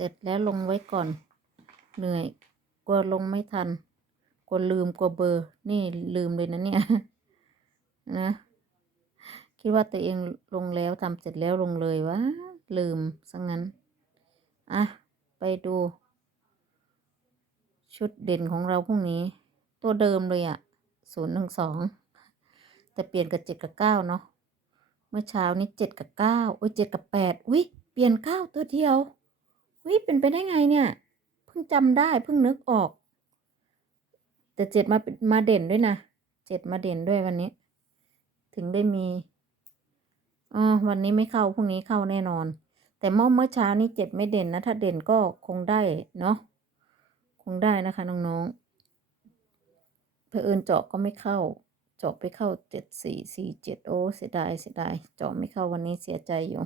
เสร็จแล้วลงไว้ก่อน เหนื่อย กลัวลงไม่ทัน กลัวลืม กลัวเบอร์ นี่ลืมเลยนะเนี่ย นะ คิดว่าตัวเองลงแล้วทำเสร็จแล้วลงเลยวะ ลืมซะงั้น อะ ไปดู ชุดเด่นของเราพรุ่งนี้ ตัวเดิมเลยอะ่ะศูนย์หนึ่งสอง แต่เปลี่ยนกับเจ็ดกับเก้าเนาะ เมื่อเช้านี้เจ็ดกับเก้าอุ้ยเจ็ดกับแปดอุ้ยเปลี่ยนเก้าตัวเดียว อุ้ยเป็นไปได้ไงเนี่ย เพิ่งจำได้เพิ่งนึกออก แต่เจ็ดมามาเด่นด้วยนะเจ็ดมาเด่นด้วยวันนี้ ถึงได้มีอ๋อวันนี้ไม่เข้าพรุ่งนี้เข้าแน่นอน แต่เมื่อเมื่อเช้านี้เจ็ดไม่เด่นนะถ้าเด่นก็คงได้เนาะคงได้นะคะน้องๆเผอิญเจาะก็ไม่เข้าเจาะไปเข้าเจ็ดสี่สี่เจ็ดโอ้เสียดายเสียดายเจาะไม่เข้าวันนี้เสียใจอยู่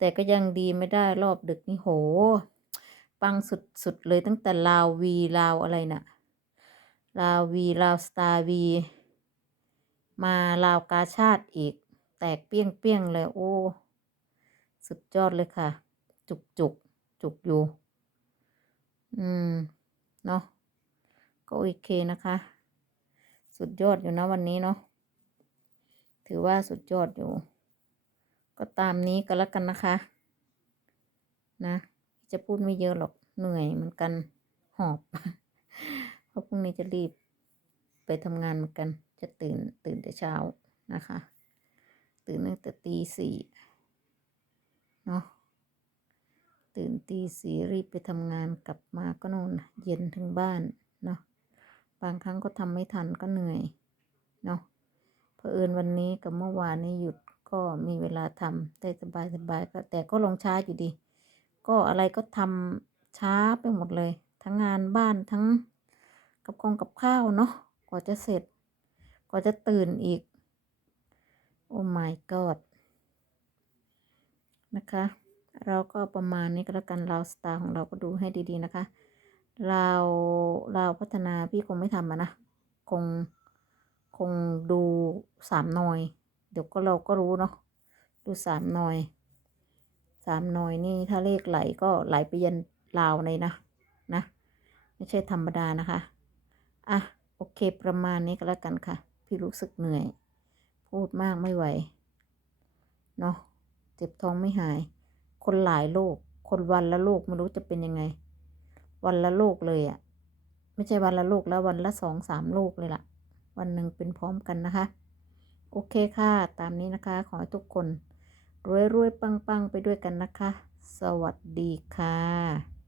แต่ก็ยังดีไม่ได้รอบดึกนี่โห ปังสุดๆเลยตั้งแต่ลาววีลาวอะไรนะ่ะ ลาววีลาวสตาร์วี มาลาวกาชาติอีก แตกเปี้ยงเปี้ยงเลยโอ้ สุดยอดเลยค่ะ จุกจุกจุกอยู่ อืม เนาะก็โอเคนะคะ สุดยอดอยู่นะวันนี้เนาะถือว่าสุดยอดอยู่ ก็ตามนี้ก็แล้วกันนะคะ นะ จะพูดไม่เยอะหรอกเหนื่อยเหมือนกันหอบเพราะพรุ่งนี้จะรีบไปทำงานเหมือนกัน จะตื่นตื่นแต่เช้านะคะ ตื่นตั้งแต่ตีสี่เนาะตื่นตีสี่รีบไปทำงานกลับมาก็นอนเย็นถึงบ้านเนาะบางครั้งก็ทำไม่ทันก็เหนื่อยเนาะเผอิญวันนี้กับเมื่อวานนี้หยุด ก็มีเวลาทำได้สบายสบายก็แต่ก็ลงช้าอยู่ดี ก็อะไรก็ทำช้าไปหมดเลย ทั้งงานบ้านทั้งกับกองกับข้าวเนาะกว่าจะเสร็จกว่าจะตื่นอีก โอ้ my god นะคะ เราก็ประมาณนี้ก็แล้วกันเราสตาร์ของเราก็ดูให้ดีๆนะคะเราเราพัฒนาพี่คงไม่ทำนะ คง คงดูสามนอย เดี๋ยวก็เราก็รู้เนาะดูสามหน่อยสามหน่อยนี่ถ้าเลขไหลก็ไหลไปยันลาวเลยนะนะ ไม่ใช่ธรรมดานะคะอะโอเคประมาณนี้ก็แล้วกันค่ะ พี่รู้สึกเหนื่อย พูดมากไม่ไหวเนาะเจ็บท้องไม่หาย คนหลายโรคคนวันละโรคไม่รู้จะเป็นยังไง วันละโรคเลยอะ่ะไม่ใช่วันละโรคแล้ววันละสองสามโรคเลยล่ะ วันหนึ่งเป็นพร้อมกันนะคะ โอเคค่ะ ตามนี้นะคะ ขอให้ทุกคนรวยรวยปังๆ ไปด้วยกันนะคะ สวัสดีค่ะ